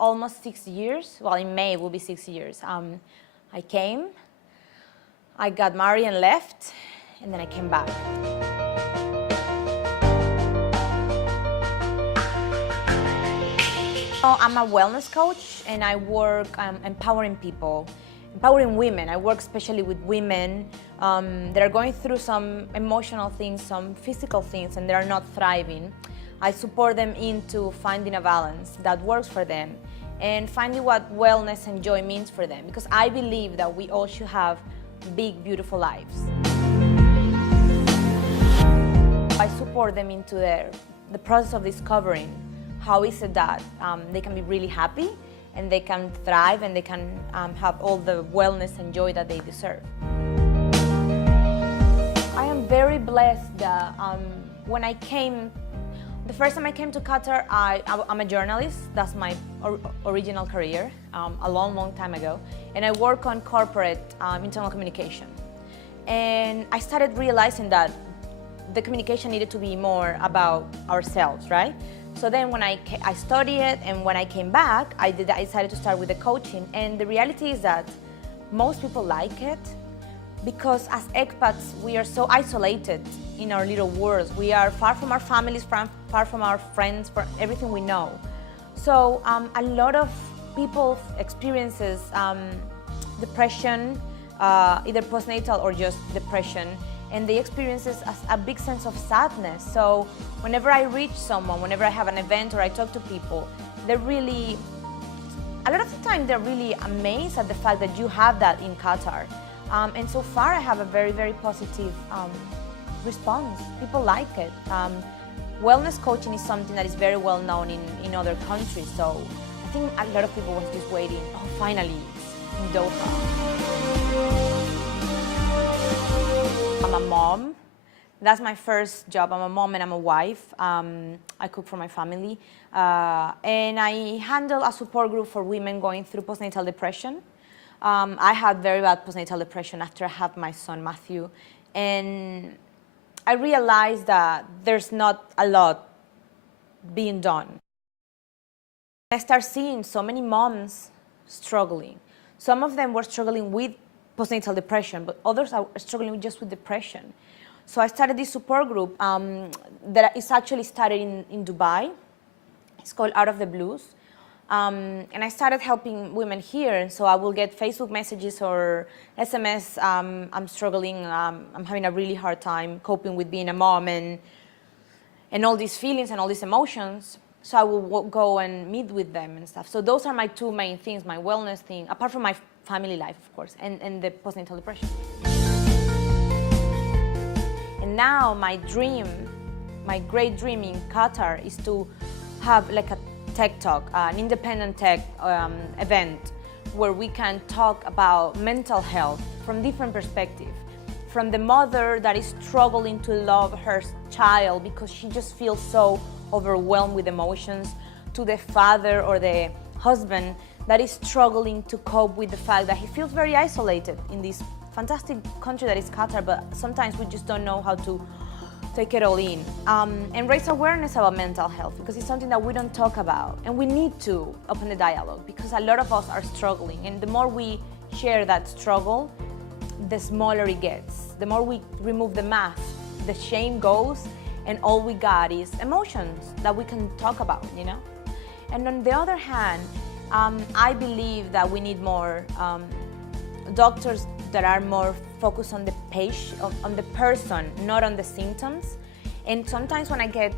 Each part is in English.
almost 6 years. Well, in May it will be 6 years. I came, I got married and left, and then I came back. I'm a wellness coach, and I work empowering people, empowering women. I work especially with women that are going through some emotional things, some physical things, and they are not thriving. I support them into finding a balance that works for them and finding what wellness and joy means for them, because I believe that we all should have big, beautiful lives. I support them into the process of discovering how is it that they can be really happy and they can thrive and they can have all the wellness and joy that they deserve. I am very blessed that when I came, the first time I came to Qatar, I'm a journalist. That's my original career, a long, long time ago. And I work on corporate internal communication. And I started realizing that the communication needed to be more about ourselves, right? So then when I studied it, and when I came back, I decided to start with the coaching. And the reality is that most people like it because as expats, we are so isolated in our little worlds. We are far from our families, far from our friends, from everything we know. So a lot of people experiences depression, either postnatal or just depression, and they experience a big sense of sadness. So whenever I reach someone, whenever I have an event or I talk to people, they're really, a lot of the time they're really amazed at the fact that you have that in Qatar. And so far I have a very, very positive response. People like it. Wellness coaching is something that is very well known in other countries. So I think a lot of people was just waiting, oh, finally, it's in Doha. I'm a mom. That's my first job. I'm a mom and I'm a wife. I cook for my family. And I handle a support group for women going through postnatal depression. I had very bad postnatal depression after I had my son, Matthew. And I realized that there's not a lot being done. I started seeing so many moms struggling. Some of them were struggling with postnatal depression, but others are struggling just with depression. So I started this support group that is actually started in Dubai. It's called Out of the Blues. And I started helping women here, and so I will get Facebook messages or SMS, I'm struggling, I'm having a really hard time coping with being a mom and all these feelings and all these emotions. So I will go and meet with them and stuff. So those are my two main things, my wellness thing, apart from my family life, of course, and the postnatal depression. And now my dream, my great dream in Qatar is to have like a tech talk, an independent tech event where we can talk about mental health from different perspectives. From the mother that is struggling to love her child because she just feels so overwhelmed with emotions, to the father or the husband that is struggling to cope with the fact that he feels very isolated in this fantastic country that is Qatar, but sometimes we just don't know how to take it all in. And raise awareness about mental health, because it's something that we don't talk about, and we need to open the dialogue because a lot of us are struggling, and the more we share that struggle, the smaller it gets. The more we remove the mask, the shame goes, and all we got is emotions that we can talk about, you know? And on the other hand, I believe that we need more doctors that are more focused on the patient, on the person, not on the symptoms. And sometimes when I get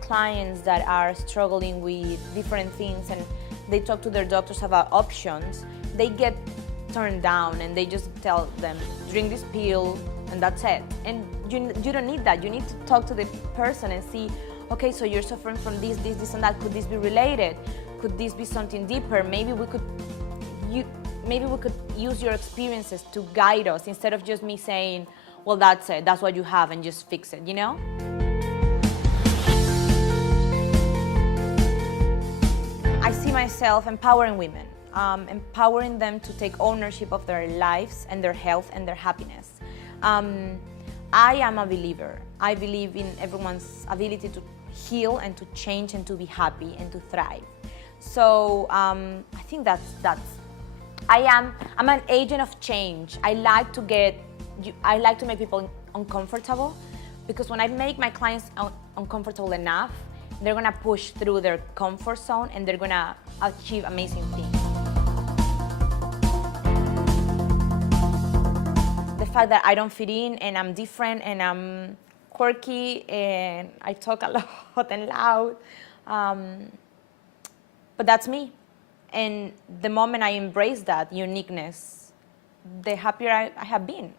clients that are struggling with different things and they talk to their doctors about options, they get turned down and they just tell them, drink this pill and that's it. And you don't need that. You need to talk to the person and see, okay, so you're suffering from this and that. Could this be related? Could this be something deeper? Maybe we could use your experiences to guide us instead of just me saying, well, that's it, that's what you have, and just fix it, you know? I see myself empowering women, empowering them to take ownership of their lives and their health and their happiness. I am a believer. I believe in everyone's ability to heal and to change and to be happy and to thrive. So I think that's I'm an agent of change. I like to make people uncomfortable, because when I make my clients uncomfortable enough, they're gonna push through their comfort zone and they're gonna achieve amazing things. The fact that I don't fit in and I'm different and I'm quirky and I talk a lot and loud, but that's me. And the moment I embrace that uniqueness, the happier I have been.